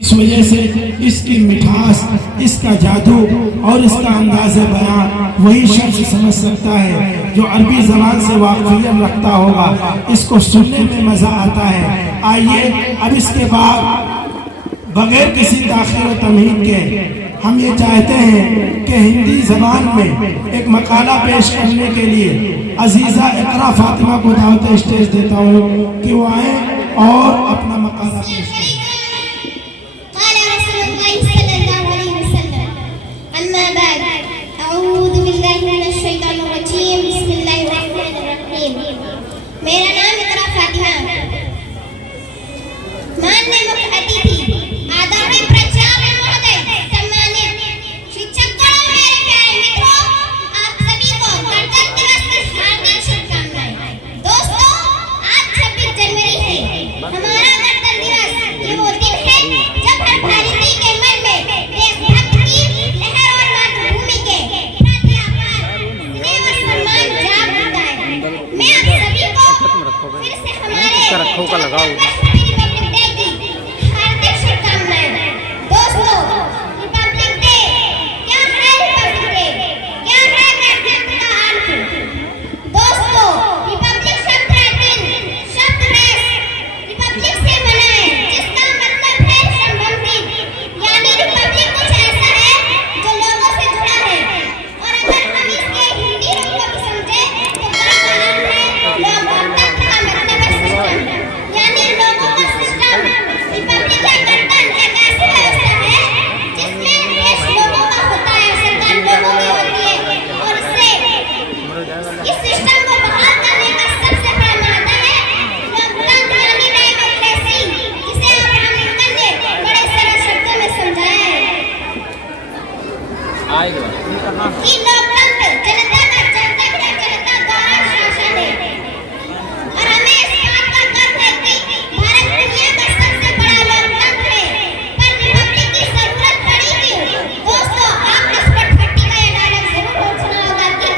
इस वजह से इसकी मिठास, इसका जादू और इसका अंदाज़ बयान वही शख्स समझ सकता है जो अरबी ज़बान से वाक़िफ़ियत रखता होगा। इसको सुनने में मज़ा आता है। आइए अब इसके बाद बगैर किसी ताख़ीर व तमहीद के हम ये चाहते हैं कि हिंदी ज़बान में एक मकाला पेश करने के लिए अजीज़ा इकरा फातिमा को दावत स्टेज देता हूँ कि वो आए और अपना मकाला पेश करें। मेरा नाम इकरा फातिमा। माननीय मुख्य अतिथि, आदरणीय प्राचार्य महोदय, सम्मानित शिक्षकगण, मेरे प्यारे मित्रों, आप सभी को गणतंत्र दिवस की हार्दिक शुभकामनाएं। दोस्तों, आज 26 जनवरी है। हमारा गणतंत्र दिवस ये वो दिन है जब हर भारतीय के मन में देशभक्त की लहर और मातृभूमि के प्रति अपार स्नेह और सम्मान जाग उठता है। मैं आप सभी को फिर से हमारे रिपब्लिक डे की हार्दिक शुभकामनाएं। दोस्तों, रिपब्लिक डे क्या है? रिपब्लिक डे क्या है? गणतंत्र का अर्थ। दोस्तों, रिपब्लिक शब्द लैटिन शब्द रेस रिपब्लिक से बना है, जिसका मतलब है संबंधित, यानी रिपब्लिक कुछ ऐसा है जो लोगों से जुड़ा है। और अगर हम इसके हिंदी रूप को भी समझे तो इसका अर्थ है लोकतंत्र का मतलब है सिस्टम, यानी लोगों का सिस्टम। रिपब्लिक या गणतंत्र एक ऐसी व्यवस्था है जिसमें देश लोगों का होता है, सरकार लोगों की होती है, और इस सिस्टम को बहाल करने का सबसे बड़ा माध्यम है लोकतंत्र यानी डेमोक्रेसी, जिसे अब्राहम लिंकन ने बड़े सरल शब्दों में समझाया है कि लोकतंत्र जनता का जनता के जनता द्वारा शासन है। और हमें इस बात का गर्व है कि भारत दुनिया का सबसे बड़ा लोकतंत्र है। पर रिपब्लिक की जरूरत पड़ी क्यों? दोस्तों, आपने स्पटफट्टी का ये डायलॉग जरूर सुना होगा कि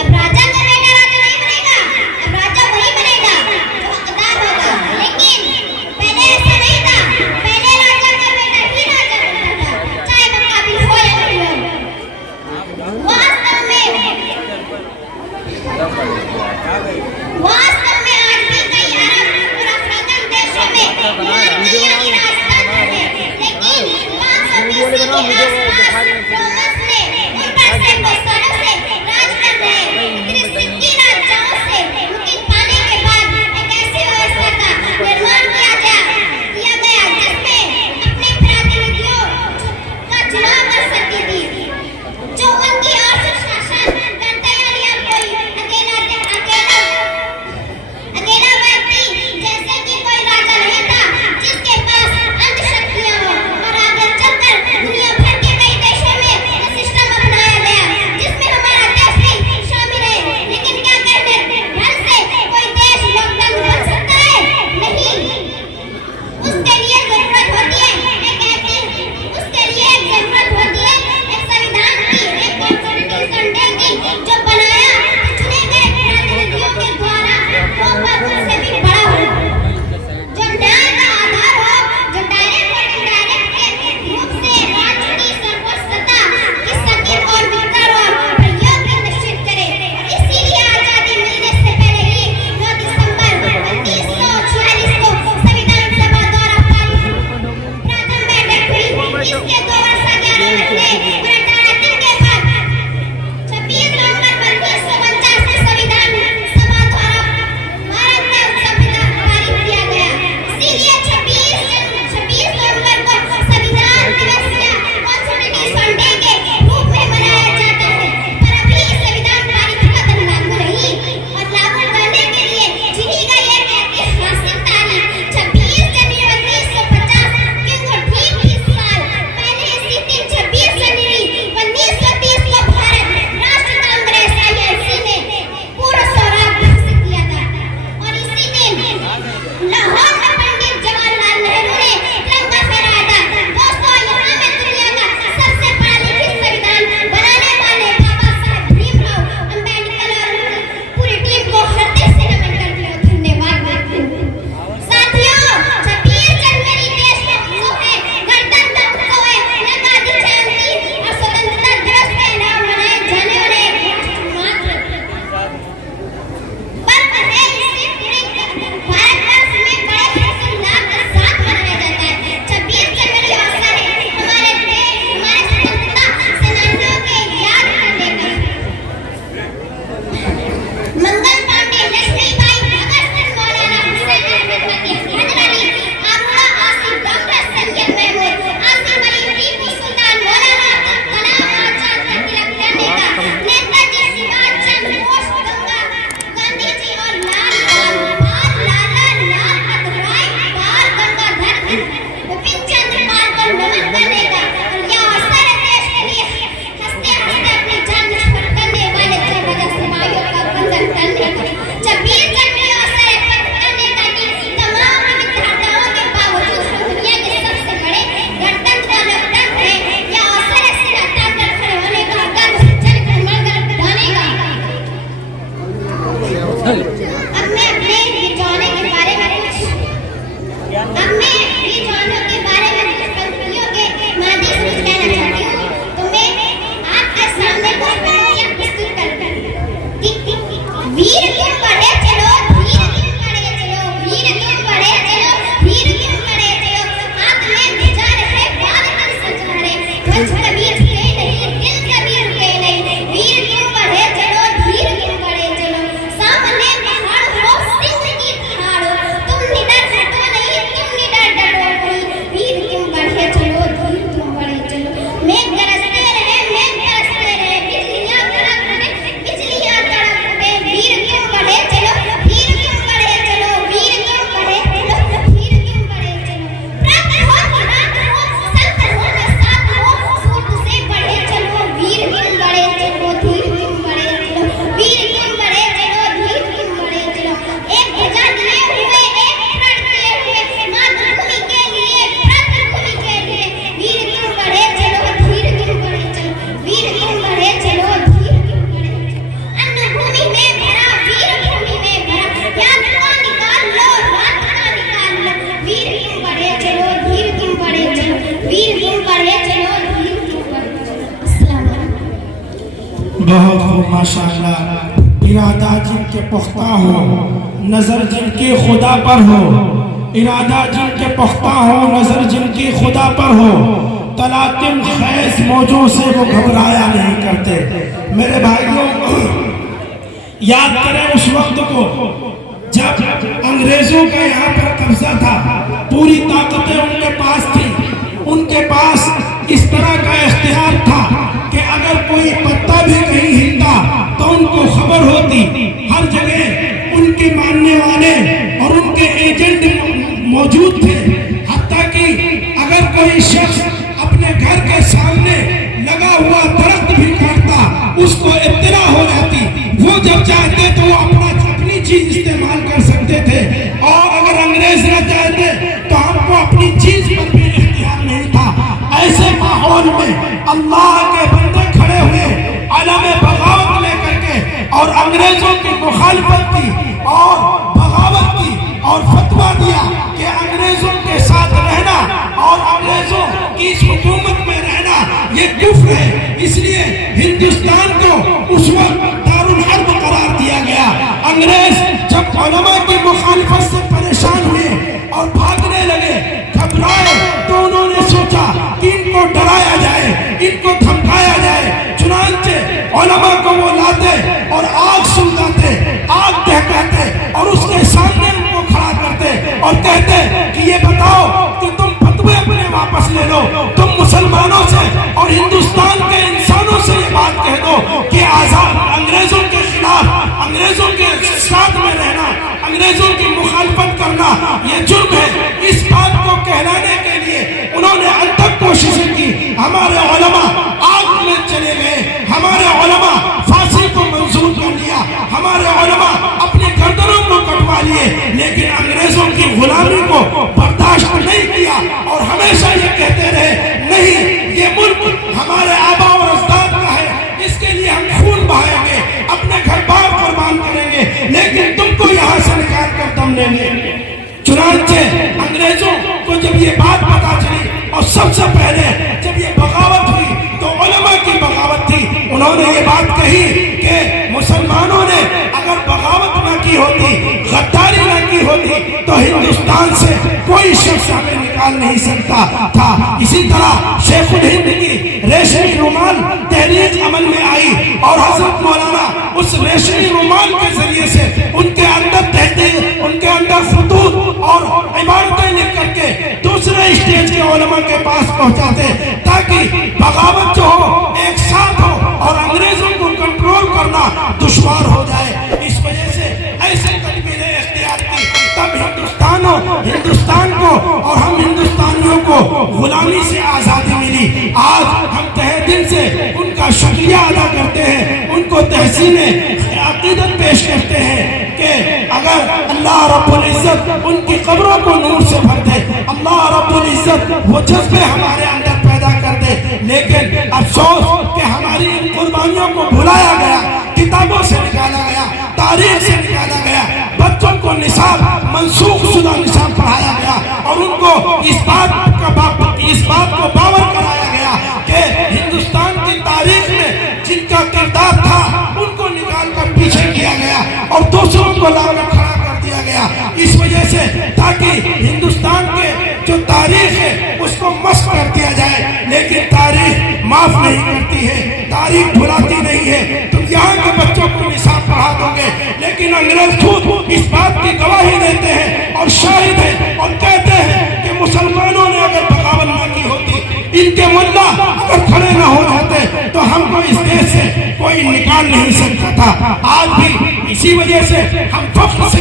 अब राजा का बेटा राजा नहीं बनेगा, अब राजा वही बनेगा जो हकदार होगा। लेकिन पहले ऐसा नहीं था। पहले राजा का बेटा ही राजा बनता था, चाहे वो काबिल हो या नहीं हो। वास्तव में आज भी कई अरब और अफ्रीकन देशों में दुनिया की राजतंत्र है, लेकिन 520 के आसपास रोमन्स ने उन पर सैकड़ों सालों से राज कर रहे हैं। लेकिन इस सिक्की राजाओं से मुक्ति पाने के बाद एक ऐसी व्यवस्था का निर्माण किया गया जिसमें अपने प्रतिनिधियों का चुनाव कर सकती थी, जो उनकी आर्थिक शासन करते, यानी अब कोई अकेला व्यक्ति जैसे कि कोई राजा नहीं था जिसके पास अंध शक्तियां हो। और आगे चलकर दुनिया भर के कई देशों में ये सिस्टम अपनाया गया, जिसमें हमारा देश भी शामिल है। लेकिन क्या कहते हैं, घर से कोई देश लोकतंत्र बन सकता है? नहीं। उसके लिए जरूरत होती है एक संविधान की, एक कॉन्स्टिट्यूशन डे की, जो बनाया चुने गए प्रतिनिधियों के द्वारा वो पद से भी बड़ा हो, जो न्याय का आधार हो, जो डायरेक्ट और इनडायरेक्ट रूप से राज्य की सर्वोच्चता की सटीक और विस्तार और प्रयोग निश्चित करे। इसीलिए आजादी मिलने से पहले ही 9 दिसंबर 1946 को संविधान सभा द्वारा पारित प्रथम बैठक हुई। इसके 2 वर्ष आगे और 18 दिन के बाद 26 नवंबर 1949 में संविधान सभा द्वारा भारत का संविधान पारित किया गया। इसीलिए 26 नवंबर को संविधान दिवस या कॉन्स्टिट्यूशन डे के रूप में मनाया जाता है। पर अभी संविधान पारित हुआ तो लागू नहीं, और लागू करने के लिए चुनी गई एक ऐतिहासिक तारीख 26 जनवरी 1950, क्योंकि ठीक इस साल पहले इसी दिन 26 जनवरी ध्वज कभी झुके नहीं, दिल कभी रुके नहीं। वीर क्यों बढ़े चलो, धीर क्यों बढ़े चलो। सामने पहाड़ हो, सिंह की दहाड़ हो, तुम निडर हटो नहीं, तुम निडर डरो नहीं। वीर क्यों बढ़े चलो, धीर क्यों बढ़े चलो। मेघ बरसते रहे, बिजलियां कड़क उठे, बिजलियां कड़क उठे। वीर क्यों बढ़े चलो, वीर क्यों बढ़े चलो। वीर क्यों बढ़े चलो, वीर क्यों बढ़े चलो। प्राप्त हो विराट हो, संत हो न साथ हो, सूट से बढ़े चलो। वीर क्यों बढ़े चलो, धीर क्यों बढ़े चलो। वीर क्यों बढ़े चलो, धीर क्यों बढ़े चलो। एक ध्वजा लिए हुए, एक प्रण किए हुए, मातृभूमि के लिए, भ्रातृभूमि के लिए। वीर क्यों बढ़े चलो, धीर क्यों बढ़े चलो। वीर क्यों बढ़े चलो, धीर क्यों बढ़े चलो। अन्न भूमि में भरा, वीर भूमि में भरा, याद का निकाल लो, रात का निकाल लो। वीर क्यों बढ़े चलो, धीर क्यों बढ़े चलो। वीर क्यों बढ़े चलो, धीर क्यों बढ़े चलो। अस्सलाम वालेकुम। बहुत खूब माशाअल्लाह। इरादा जिनके पुख्ता हो, नजर जिनकी खुदा पर हो। इरादा जिनके पुख्ता हो, नजर जिनकी खुदा पर हो, तलातिम खैस मौजों से वो घबराया नहीं करते। मेरे भाइयों, याद करें उस वक्त को जब अंग्रेजों का यहाँ पर कब्जा था। पूरी ताकतें उनके पास थी। उनके पास इस तरह का इख्तियार था कि अगर कोई पत्ता भी कहीं हिलता तो उनको खबर होती। हर जगह उनके मानने वाले और उनके एजेंट मौजूद थे। हत्ता कि अगर कोई शख्स अपने घर के सामने लगा हुआ दरख्त भी काटता, उसको इत्तला हो जाती। वो जब चाहते तो वो अपनी चीज इस्तेमाल कर सकते थे, और अगर अंग्रेज न चाहते तो हमको अपनी चीज पर भी इख्तियार नहीं था। ऐसे माहौल में अल्लाह के बंदे खड़े हुए, आलम बगावत लेकर के, और अंग्रेजों की मुखालफत की और बगावत की, और फतवा दिया कि अंग्रेजों के साथ रहना और अंग्रेजों की इस हुकूमत में रहना ये कुफ्र है। इसलिए हिंदुस्तान को उस वक्त दारुल हर्ब करार दिया गया। अंग्रेज जब उलमा की मुखालफत से परेशान हुए और भागने लगे, घबराए, तो उन्होंने सोचा कि इनको डराया जाए, इनको धमकाया जाए। चुनांचे उलमा को वो लाते और आग सुलगाते, आग दहकाते, और उसके सामने उनको खड़ा करते और कहते कि ये बताओ कि तुम फतवे अपने वापस ले लो। तुम मुसलमानों से और हिंदुस्तान के इंसानों से ये बात कह दो कि आजाद अंग्रेजों के खिलाफ, अंग्रेजों के साथ में रहना, अंग्रेजों की मुखालफत करना ये जुर्म है। इस बात को कहलाने के लिए उन्होंने अनथक कोशिशें की। हमारे उलमा आग में चले गए, हमारे उलमा फांसी को मंजूर कर लिया, हमारे उलमा अपनी गर्दनों को कटवा लिए, लेकिन अंग्रेजों की गुलामी को बर्दाश्त नहीं किया और हमेशा ये कहते रहे, नहीं, ये मुल्क हमारे आबा और अजदाद का है, इसके लिए हम खून बहाएंगे, अपने घर बार कुर्बान करेंगे, लेकिन तुमको यहाँ से निकाल कर दम लेंगे। चुनांचे अंग्रेजों को जब ये बात पता चली, और सबसे पहले जब ये बगावत हुई तो उलमा की बगावत थी। उन्होंने ये बात कही कि मुसलमानों ने अगर बगावत न की होती, गद्दारी न की होती, तो हिंदुस्तान से कोई शख्स हमें निकाल नहीं सकता था। इसी तरह शेखुल हिंद की रेशमी रुमाल तहरीक अमल में आई, और हजरत मौलाना उस रेशमी रुमाल के जरिए से उनके अंदर तहरीक, उनके अंदर खुतूत और इबारतें लिख करके दूसरे स्टेज के उलमा के पास पहुंचाते, ताकि बगावत जो हो एक साथ हो और अंग्रेजों को कंट्रोल करना दुश्वार हो जाए। इस वजह से ऐसे तदबीरें इख्तियार की, तब हिंदुस्तान को और हम हिंदुस्तानियों को गुलामी से आजादी मिली। आज हम तहे दिल से उनका शुक्रिया अदा करते हैं, उनको तहसीने अकीदत पेश करते हैं कि अगर अल्लाह रब्बुल इज्जत उनकी कब्रों को नूर से भर दे, अल्लाह रब्बुल इज्जत वो जज्बे हमारे अंदर पैदा कर दे। लेकिन अफसोस कि हमारी इन कुर्बानियों को भुलाया गया, किताबों से निकाला गया, तारीख से निकाला गया, बच्चों को निसाब, मनसूख शुदा निसाब पढ़ाया गया, और उनको इस बात को बावर कराया गया कि हिंदुस्तान की तारीख में जिनका किरदार था उनको निकाल कर पीछे किया गया और दूसरों को लाकर खड़ा कर दिया गया। इस वजह से ताकि हिंदुस्तान के जो तारीख है उसको मस्क कर दिया जाए, लेकिन तारीख लेकिन अंग्रेज खुद इस बात की गवाही देते हैं और शाहिद है और कहते हैं कि मुसलमानों ने अगर बगावत ना की होती, इनके मुल्ला अगर खड़े ना हो जाते तो हमको इस देश से कोई निकाल नहीं सकता था। आज भी इसी वजह से हम फख्र से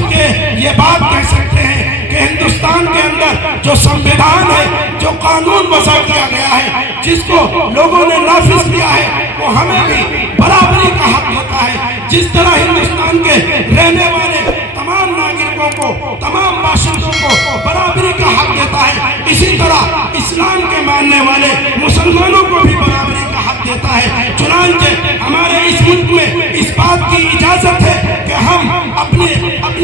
ये बात कह सकते हैं कि हिंदुस्तान के अंदर जो संविधान है, जो कानून वज़ा किया गया है, जिसको लोगों ने नाफिज किया है, वो हमें भी बराबरी का हक देता है। जिस तरह हिंदुस्तान के रहने वाले तमाम नागरिकों को, तमाम बाशिंदों को बराबरी का हक देता है, इसी तरह इस्लाम के मानने वाले मुसलमानों को भी बराबरी का हक देता है। चुनांचे हमारे इस मुल्क में इस बात की इजाजत है कि हम अपनी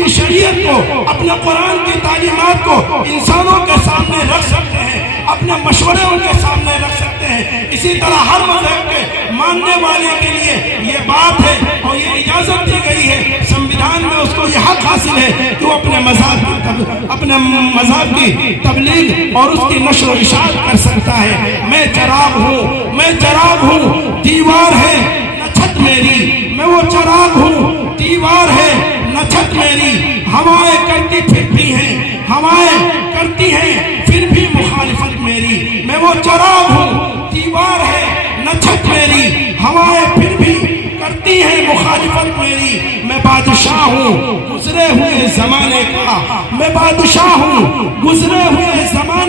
शरीयत को, अपने कुरान की तालीमात को इंसानों के सामने रख सकते हैं, अपने मशवरे उनके सामने रख सकते हैं। इसी तरह हर मजहब के मानने वाले के लिए ये बात है और ये इजाजत दी गई है, संविधान में उसको ये हक हासिल है कि वो अपने मजहब की तबलीग और उसकी नशर और इशाअत कर सकता है। मैं चराग हूँ, दीवार है न छत मेरी, मैं वो चराग हूँ, दीवार है न छत मेरी, हवाएं करती फिरती हैं, हवाएं करती हैं फिर भी मुखालिफत मेरी, मैं वो चराग हूँ, दीवार है न छत मेरी, हवाएं फिर भी करती हैं मुखालिफत मेरी, मैं बादशाह हूँ गुजरे हुए जमाने का, मैं बादशाह हूँ गुजरे हुए जमाने